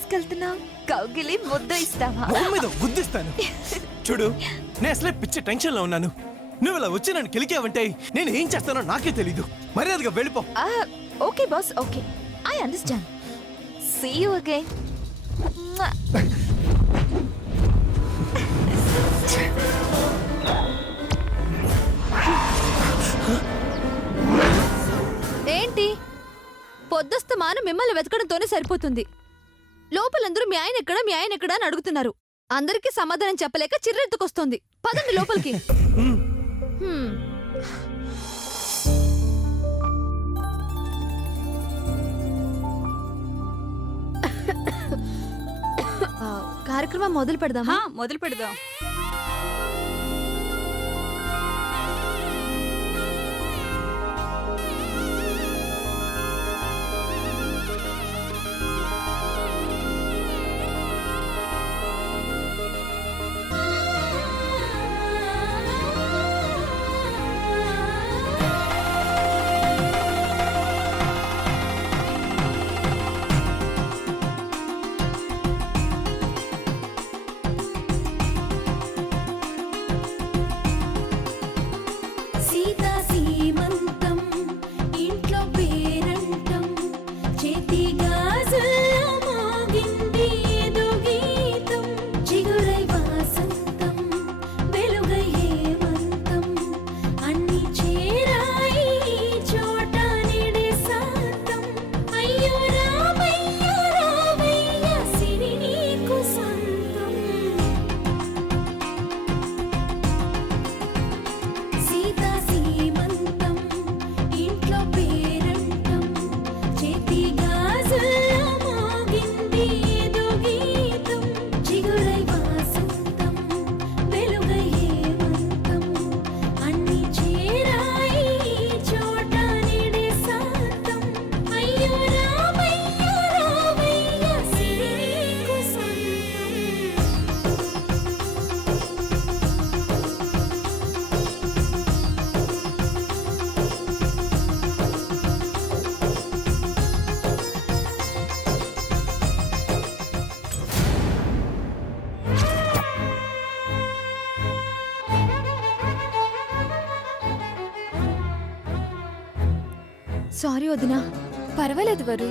తీసుకెళ్తున్నావు? కౌగిలి ముద్ద ఇస్తావా? మీద గుద్దిస్తాను. చూడు, నేను అసలే పిచ్చి టెన్షన్ లో ఉన్నాను. నువ్వు ఇలా వచ్చి నన్ను కెలికావంటే నేను ఏం చేస్తానో నాకే తెలీదు. మర్యాదగా వెళ్ళిపో. Okay boss, okay, I understand. See you again. ఏంటి పొద్దుస్తమాను మిమ్మల్ని వెతకడంతోనే సరిపోతుంది. లోపలందరూ మీ ఆయన ఎక్కడా మీ ఆయన ఎక్కడా అని అడుగుతున్నారు. అందరికీ సమాధానం చెప్పలేక చిర్రెత్తుకొస్తోంది. పదండి లోపలికి. కార్యక్రమం మొదలు పెడదామా? మొదలు పెడదాం. సారీ వదినా. పర్వాలేదు వరు.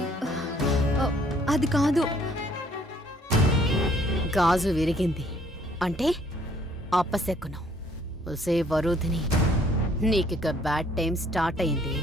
అది కాదు, గాజు విరిగింది అంటే అప్పసెక్కును. ఒసే వరుధిని, నీకిక బ్యాడ్ టైం స్టార్ట్ అయింది.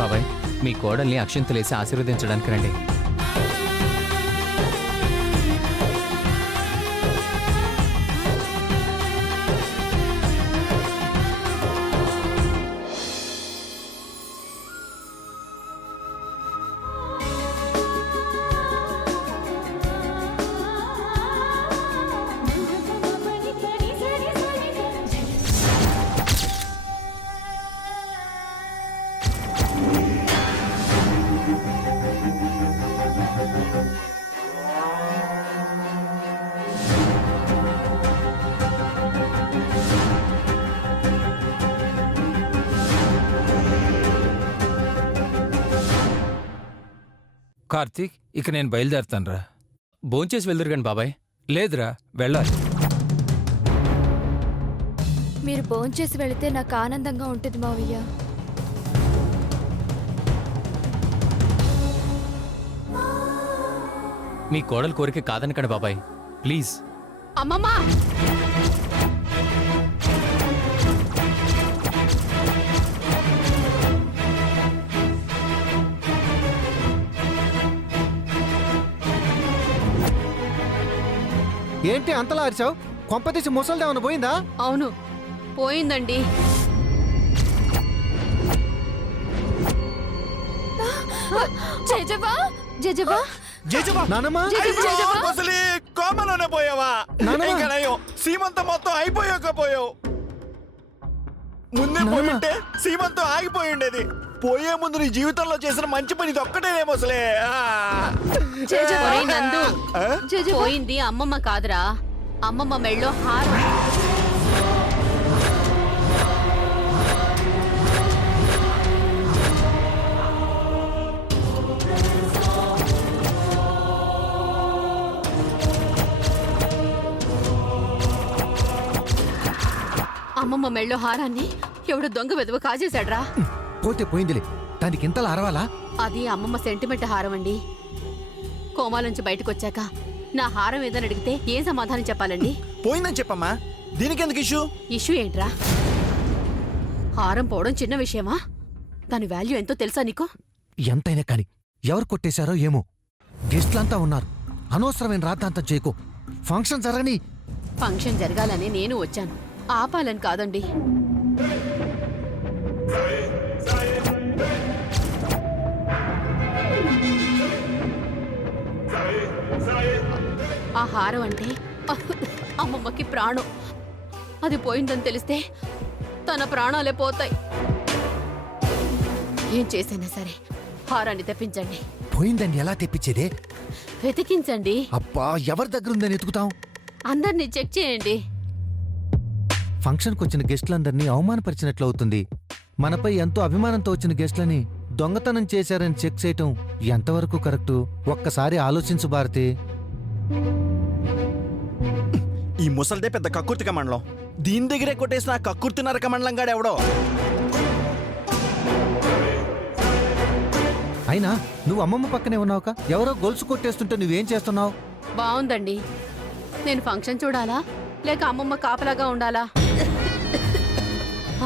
బాబాయ్, మీ కోడల్ని అక్షింతలేసి ఆశీర్వదించడానికి రండి. కార్తీక్ ఇక నేను బయలుదేరుతానురా. భోంచేసి వెళ్దురు కానీ బాబాయ్. లేదురా, వెళ్ళాలి. మీరు భోంచేసి వెళితే నాకు ఆనందంగా ఉంటుంది మావయ్య. మీ కోడలు కోరిక కాదనకండి బాబాయ్, ప్లీజ్. అమ్మమ్మా! ఏంటి అంతలా అరిచావు? కొంపతీసి ముసలిదేమన్నా పోయిందా? అవును, పోయిందండి. జేజవ్వా, జేజవ్వా, జేజవ్వ, నానమ్మా, ముసలి కోమలోనే పోయావా? నానమ్మ. ఇంకా నయం, సీమంతం మొత్తం అయిపోయాకపోయావు. ముందే నానమ్మ. పోయింటే సీమంతం ఆగిపోయి ఉండేది. పోయే ముందు నీ జీవితంలో చేసిన మంచి పని ఇది ఒక్కటేనే ముసలే. ఒరేయ్ నందు, జేజవ్వా. పోయింది అమ్మమ్మ కాదురా, అమ్మమ్మ మెళ్ళో హారం. అమ్మమ్మ మెళ్ళో హారాన్ని ఎవడు దొంగ వెదవ కాజేశాడ్రా. పోతే పోయిందిలే, దానికి ఇంతలా అరవాలా? అది అమ్మమ్మ సెంటిమెంట్ హారం అండి. కోమాలోంచి బయటకు వచ్చాక నా హారం ఏదని అడిగితే ఏం సమాధానం చెప్పాలండి? పోయిందని చెప్పమ్మా, దీనికెందుకు ఇష్యూ? ఇష్యూ ఏంట్రా? హారం పోవడం చిన్న విషయమా? దాని వాల్యూ ఎంతో తెలుసా నీకు? ఎంతైనా కాని ఎవరు కొట్టేశారో ఏమో. గెస్ట్లంతా ఉన్నారు, అనవసరమైన రాద్దాంతం చేయకు. ఫంక్షన్ జరగని. ఫంక్షన్ జరగాలని నేను వచ్చాను, ఆపాలని కాదండి. ఆ హారం అంటే అమ్మమ్మకి ప్రాణం. అది పోయిందని తెలిస్తే తన ప్రాణాలే పోతాయి. ఏం చేసైనా సరే హారాన్ని తెప్పించండి. పోయిందని ఎలా తెప్పించేదే? వెతికించండి. అబ్బా, ఎవరి దగ్గర ఉందని ఎతుకుతాం? అందరినీ చెక్ చేయండి. ఫంక్షన్కి వచ్చిన గెస్టులందరినీ అవమానపరిచినట్లు అవుతుంది. మనపై ఎంతో అభిమానంతో వచ్చిన గెస్టులని దొంగతనం చేశారని చెక్ చేయటం ఎంతవరకు కరెక్టు? ఒక్కసారి ఆలోచించు భారతి. ఈ ముసలిదే పెద్ద కక్కుర్తిక మండలం. దీని దగ్గరే కొట్టేసిన కక్కుర్తి నరక మండలం గాడు ఎవడో. అయినా నువ్వు అమ్మమ్మ పక్కనే ఉన్నావుక, ఎవరో గొలుసు కొట్టేస్తుంటే నువ్వేం చేస్తున్నావు? బావుందండి. నేను ఫంక్షన్ చూడాలా లేక అమ్మమ్మ కాపలాగా ఉండాలా?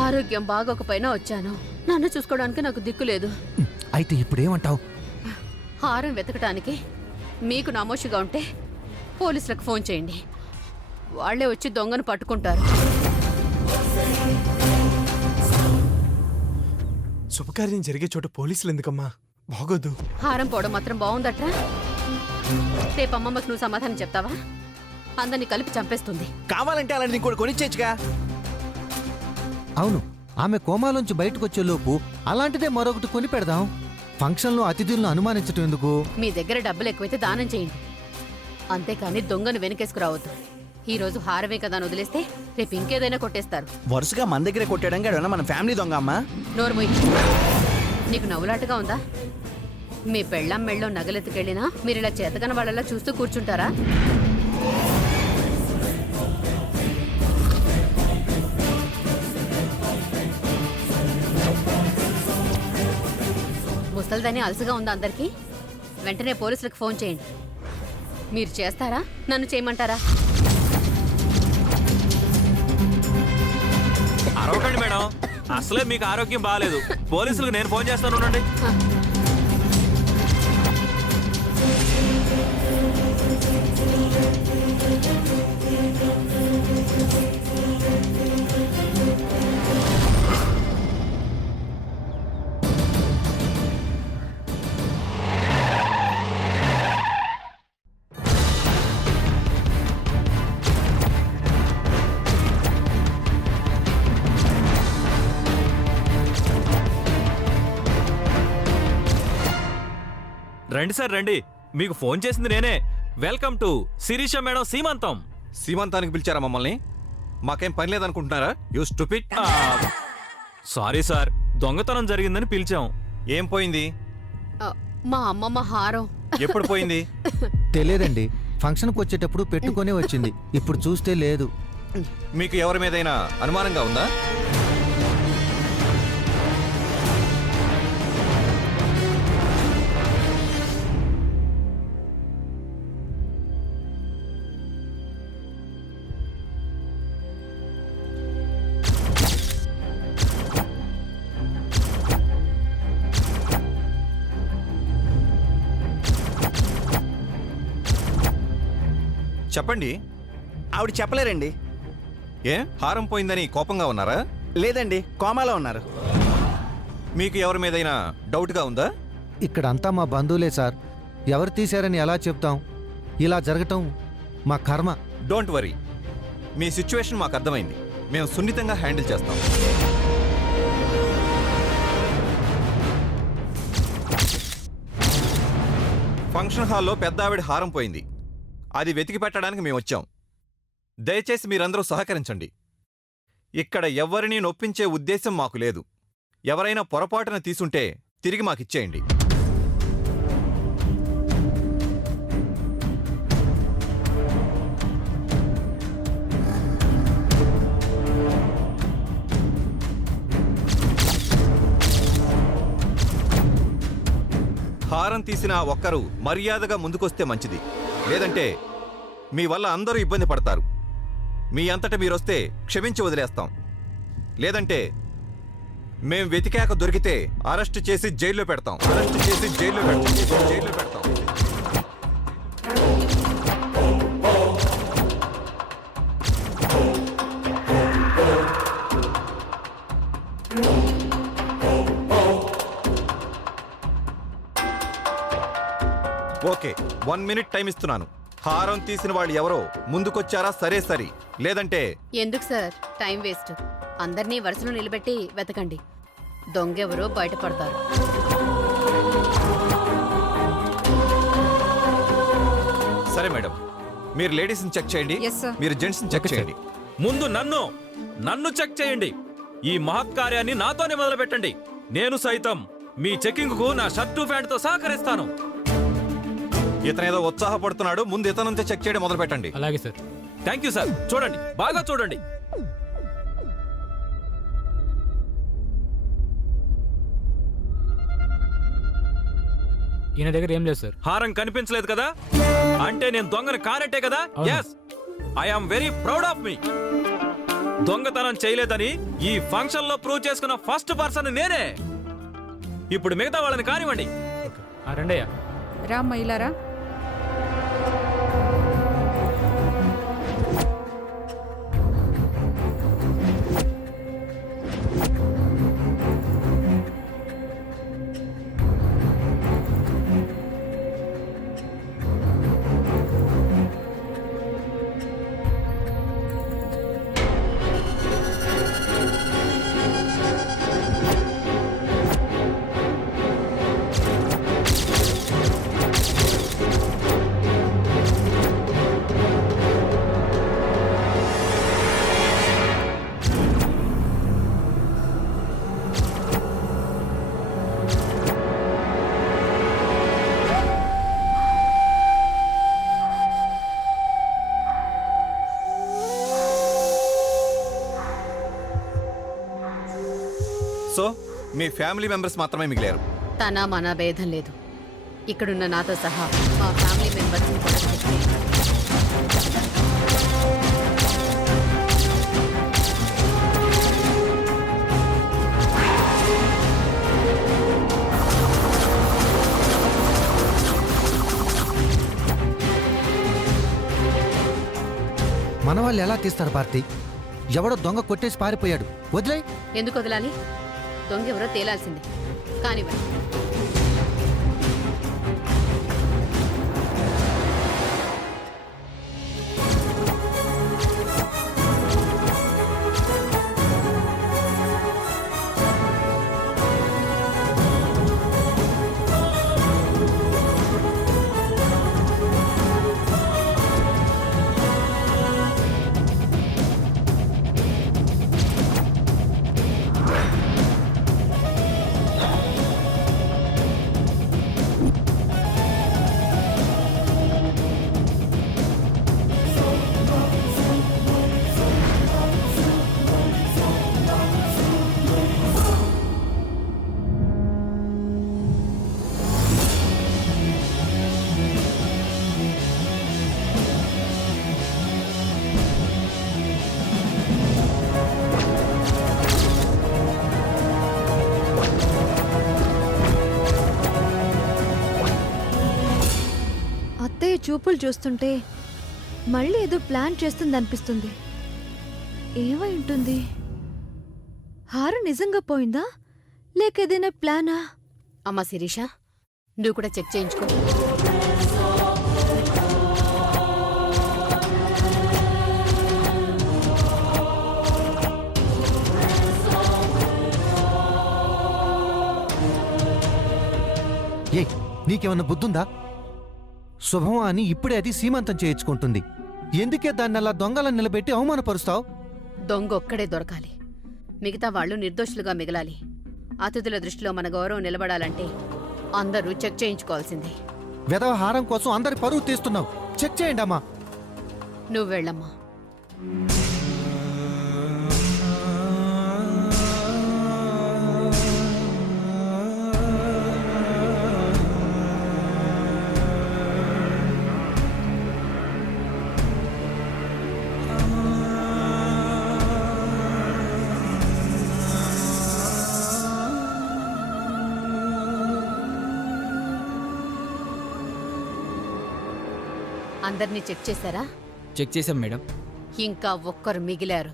ఆరోగ్యం బాగోకపోయినా వచ్చాను. నన్ను చూసుకోవడానికి నాకు దిక్కు లేదు. అయితే ఇప్పుడేమంటావు? హారం వెతకటానికి మీకు నామోషిగా ఉంటే పోలీసులకు ఫోన్ చేయండి, వాళ్లే వచ్చి దొంగను పట్టుకుంటారు. శుభకార్యం జరిగే చోట పోలీసులు ఎందుకమ్మా? బాగోదు. హారం పోవడం మాత్రం బాగుందట్రా. రేపు అమ్మమ్మకు నువ్వు సమాధానం చెప్తావా? అందరినీ కలిపి చంపేస్తుంది. కావాలంటే అలాంటి ఇంకోటి కొనిచ్చేచ్చుగా. అవును, ఆమె కోమాలోంచి బయటకొచ్చే లోపు అలాంటిదే మరొకటి కొని పెడదాం. ఫంక్షన్లో అతిథులను అనుమానించటం ఎందుకు? మీ దగ్గర డబ్బులు ఎక్కువైతే దానం చేయండి, అంతేకాని దొంగను వెనకేసుకురావద్దు. ఈ రోజు హారమే కదా అని వదిలేస్తే రేపు ఇంకేదైనా కొట్టేస్తారు. వరుసగా మన దగ్గరే కొట్టాడంగా ఏమన్నా మన ఫ్యామిలీ దొంగ అమ్మా? నోరుమొయ్. నీకు నవ్వులాటగా ఉందా? మీ పెళ్ళాం మెళ్ళో నగలెత్తుకెళ్ళినా మీరు ఇలా చేతకన వాళ్ళలా చూస్తూ కూర్చుంటారా? ముసల్దని అలసగా ఉందా అందరికీ? వెంటనే పోలీసులకు ఫోన్ చేయండి. మీరు చేస్తారా, నన్ను చేయమంటారా? అరవకండి మేడం, అసలే మీకు ఆరోగ్యం బాగాలేదు. పోలీసులకు నేను ఫోన్ చేస్తాను, ఉండండి. రండి సార్ రండి, మీకు ఫోన్ చేసింది నేనే. వెల్కమ్ టు శిరీష మేడం సీమంతం. సీమంతానికి పిలిచారా మమ్మల్ని? మాకేం పని లేదనుకుంటున్నారా? You stupid. సారీ సార్, దొంగతనం జరిగిందని పిలిచాం. ఏం పోయింది? మా అమ్మమ్మ హారం ఎప్పుడు పోయింది? తెలియదండి. ఫంక్షన్కి వచ్చేటప్పుడు పెట్టుకొని వచ్చింది. ఇప్పుడు చూస్తే లేదు. మీకు ఎవరి మీదైనా అనుమానంగా ఉందా? చెప్పండి. ఆవిడ చెప్పలేరండి. ఏ హారం పోయిందని కోపంగా ఉన్నారా? లేదండి, కోమాలో ఉన్నారు. మీకు ఎవరి మీదైనా డౌట్గా ఉందా? ఇక్కడంతా మా బంధువులే సార్. ఎవరు తీశారని ఎలా చెప్తాం? ఇలా జరగటం మా కర్మ. డోంట్ వరీ, మీ సిచ్యువేషన్ మాకు అర్థమైంది. మేము సున్నితంగా హ్యాండిల్ చేస్తాం. ఫంక్షన్ హాల్లో పెద్ద ఆవిడ హారం పోయింది. అది వెతికి పెట్టడానికి మేము వచ్చాం. దయచేసి మీరందరూ సహకరించండి. ఇక్కడ ఎవ్వరినీ నొప్పించే ఉద్దేశం మాకు లేదు. ఎవరైనా పొరపాటున తీసుంటే తిరిగి మాకిచ్చేయండి. హారం తీసిన ఆ ఒక్కరు మర్యాదగా ముందుకొస్తే మంచిది. లేదంటే మీ వల్ల అందరూ ఇబ్బంది పడతారు. మీ అంతట మీరొస్తే క్షమించి వదిలేస్తాం. లేదంటే మేం వెతికాక దొరికితే అరెస్ట్ చేసి జైల్లో పెడతాం. ఓకే, 1 మినిట్ టైం ఇస్తున్నాను. హారం తీసిన వాళ్ళు ఎవరో ముందుకొచ్చారా సరే సరి, లేదంటే ఎందుకు సార్ టైం వేస్ట్? అందర్నీ వరుసలో నిలబెట్టి వెతకండి. దొంగెవరో బయటపడతారు. సరే మేడం, మీరు లేడీస్ని చెక్ చేయండి. మీరు జెంట్స్ని చెక్ చేయండి. ముందు నన్ను చెక్ చేయండి. ఈ మహత్కార్యాన్ని నాతోనే మొదలు పెట్టండి. నేను సైతం మీ చెకింగ్ కు నా షర్టు ప్యాంట్ తో సహకరిస్తాను. ఇతనేదో ఉత్సాహపడుతున్నాడు. ముందు ఇతనంతా చెక్ చేయడం మొదలు పెట్టండి. అలాగే సార్. Thank you sir. చూడండి, బాగా చూడండి. ఈయన దగ్గర ఏం లేదు సార్. హారం కనిపించలేదు కదా అంటే నేను దొంగను కానట్టే కదా? Yes, I am very proud of me. దొంగతనం చేయలేదని ఈ ఫంక్షన్ లో ప్రూవ్ చేసుకున్న ఫస్ట్ పర్సన్ నేనే. ఇప్పుడు మిగతా వాళ్ళని కానివ్వండి. రండయ్యా. రామ్మా ఇలారా. సో మీ ఫ్యామిలీ మెంబర్స్ మాత్రమే మిగిలారు. తన మన భేదం లేదు. ఇక్కడున్న నాతో సహా మా ఫ్యామిలీ మెంబర్స్ కూడా చెక్ చేయండి. మన వాళ్ళు ఎలా తీస్తారు భారతి? ఎవడో దొంగ కొట్టేసి పారిపోయాడు. వదిలే. ఎందుకు వదలాలి? దొంగెవరో తేలాల్సిందే. కానివ్వండి. చూపులు చూస్తుంటే మళ్ళీ ఏదో ప్లాన్ చేస్తుంది అనిపిస్తుంది. ఏమై ఉంటుంది? హారం నిజంగా పోయిందా లేక ఏదైనా ప్లానా? అమ్మా శిరీష, నువ్వు కూడా చెక్ చేయించుకో. ఏ నీకేమన్నా బుద్ధుందా? శుభమా అని ఇప్పుడే అది సీమంతం చేయించుకుంటుంది. ఎందుకే దాన్ని అలా దొంగలను నిలబెట్టి అవమానపరుస్తావు? దొంగ ఒక్కడే దొరకాలి, మిగతా వాళ్ళు నిర్దోషులుగా మిగలాలి. అతిథుల దృష్టిలో మన గౌరవం నిలబడాలంటే అందరూ చెక్ చేయించుకోవాల్సిందే. వెధవ హారం కోసం అందరి పరువు తీస్తున్నావు. చెక్ చేయండి అమ్మా. నువ్వు వెళ్ళమ్మా. అందరినీ చెక్ చేశారా? చెక్ చేసాం మేడం. ఇంకా ఒక్కరు మిగిలారు.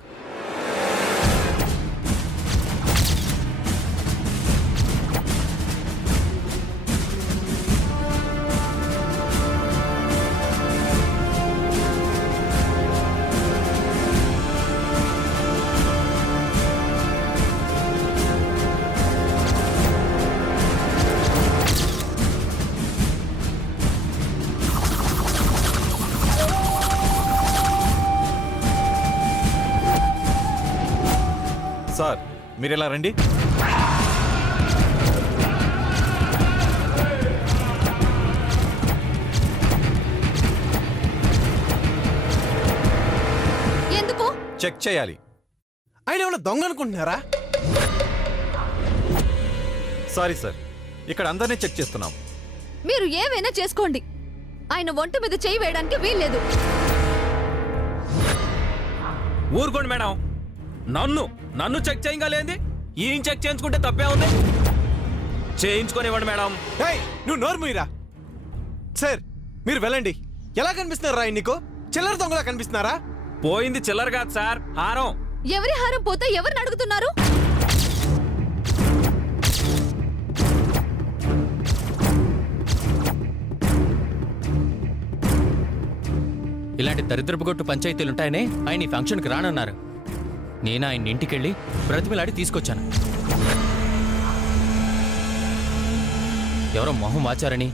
సార్ మీరెలా రండి. ఎందుకు? చెక్ చేయాలి. ఆయన ఏమన్నా దొంగ అనుకుంటున్నారా? సారీ సార్, ఇక్కడ అందరినీ చెక్ చేస్తున్నాం. మీరు ఏవైనా చేసుకోండి, ఆయన ఒంటి మీద చేయి వేయడానికి వీల్లేదు. ఊరుకోండి మేడం. నన్ను చెక్ చేయగలేంది? ఈయన చెక్ చేయించుకుంటే తప్పే ఉంది. చేయించుకోనివ్వండి మేడం. ఏయ్, నువ్వు నోరు మూయరా. సార్ మీరు వెళ్ళండి. ఎలా కనిపిస్తున్నారా ఆయన నీకు? చిల్లర దొంగలా కనిపిస్తున్నారా? పోయింది చిల్లర కాదు సార్, హారం. ఎవరి హారం పోతే ఎవరిని అడుగుతున్నారు? ఇలాంటి దరిద్రపు కొట్టు పంచాయతీలుంటాయనే ఆయన ఈ ఫంక్షన్కి రానన్నారు. నేను ఆయన ఇంటికెళ్ళి బ్రతిమలాడి తీసుకొచ్చాను. ఎవరో మొహం వాచారని,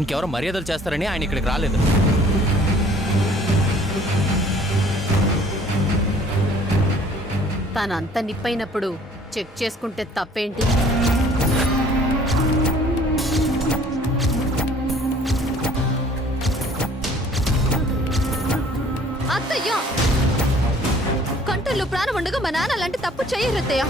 ఇంకెవరో మర్యాదలు చేస్తారని ఆయన ఇక్కడికి రాలేదు. తనంత నిప్పైనప్పుడు చెక్ చేసుకుంటే తప్పేంటి? అత్తయ్య, కంటల్లో ప్రాణం ఉండగా మా నాన్న అలాంటి తప్పు చేయరత్తయ్య.